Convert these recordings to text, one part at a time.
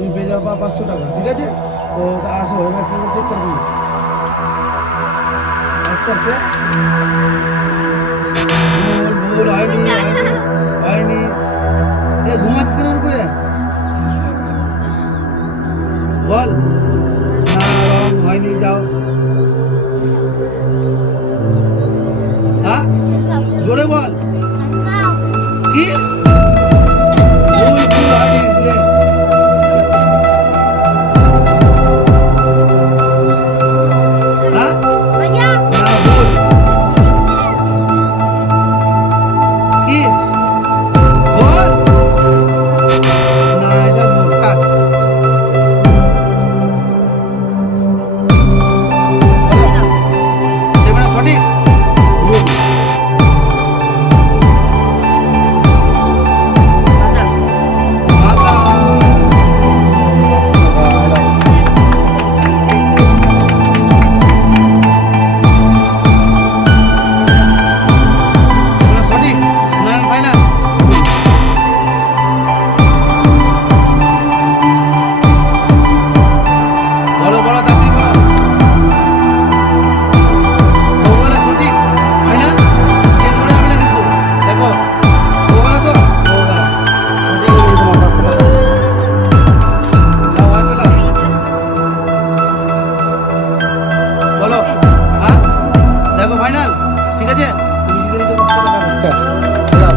তুমি পেয়ে যাবো 500 টাকা, ঠিক আছে? তো আসো এবার একটু চেক করে দিবি আস্তে আস্তে। ভুল হয়নি, হয়নি। এ ঘুমাচ্ছিস কেন উপরে? বল না, রং হয়নি, যাও। হ্যাঁ জোরে বল, কি ভুল? ভুল হয়নি, দিলে হ্যাঁ না, ভুল। কি বল? না, এটা ভুল। কাট। সেটা সঠিক, ভুল। মাথা। সেটা সঠিক, ফাইনাল। বলো বলো, তাড়াতাড়ি বলো। ও বলে সঠিক, ফাইনাল। চেঞ্জ করে যাবে না কিন্তু, দেখো। ও বলে তো, ও বলে সঠিক, এই তোমার 500 টাকা। দাও, আর পেলাম। বলো। হ্যাঁ দেখো, ফাইনাল, ঠিক আছে? তুমি জিতে নিতে 500 টাকা। ঠিক আছে, যাও।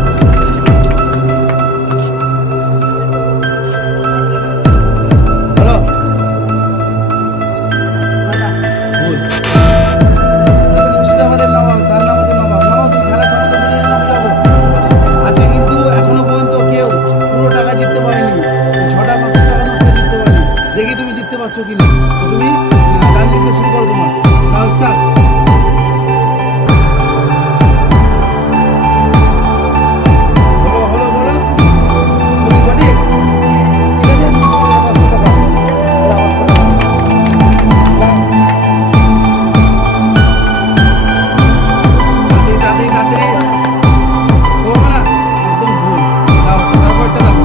বলো। ভুল। মুর্শিদাবাদের নবাব, তার নাম হচ্ছে নবাব। নবাব, তুমি খেলা সম্বন্ধে বলে না বোঝাবো। আজকে কিন্তু এখনো পর্যন্ত কেউ পুরো টাকা জিততে পারেনি। 6টা 500 টাকা নোট কেউ জিততে পারেনি। দেখি তুমি জিততে পারছো কিনা। তো তুমি গান লিখতে শুরু করো তোমার। তাও স্টার্ট। বলো বলো বলো। তুমি সঠিক, ঠিক আছে? তুমি জিতে যাবে 500 টাকা। দাও, 500 টাকা। দাও। তাড়াতাড়ি তাড়াতাড়ি তাড়াতাড়ি। ও বলা একদম ভুল। দাও, তারপরটা দাও।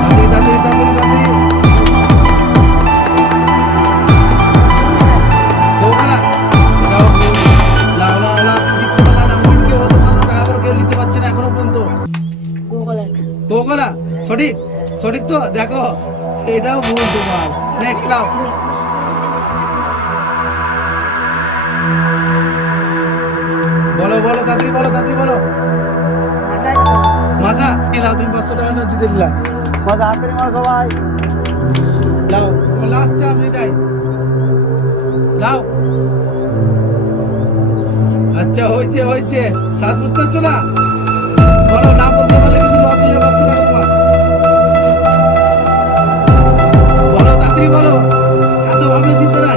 তাড়াতাড়ি তাড়াতাড়ি তাড়াতাড়ি তাড়াতাড়ি। ও বলা এটাও ভুল। লাও লাও লাও, জিততে পারলা না। মন কেউ হতে পারলো, টাকাগুলো কেউ নিতে পারছে না এখনো পর্যন্ত। কোকোলা সঠিক, সঠিক তো দেখো, এটাও ভুল তোমার। নেক্সট লাও। বলো বলো, তাড়াতাড়ি বলো, তাড়াতাড়ি বলো। মাজা লাও, তুমি 500 টাকা জিতে দিলা। মাজা হাততালি মারো সবাই। লাও, তোমার লাস্ট চান্স এটাই। লাও। আচ্ছা, হয়েছে হয়েছে। স্বাদ বুঝতে পারছো না? বলো, না বলতে পারলে কিন্তু লস হয়ে যাবে 500 টাকা তোমার। বলো, তাড়াতাড়ি বলো। এত ভাবলে জিতবে না।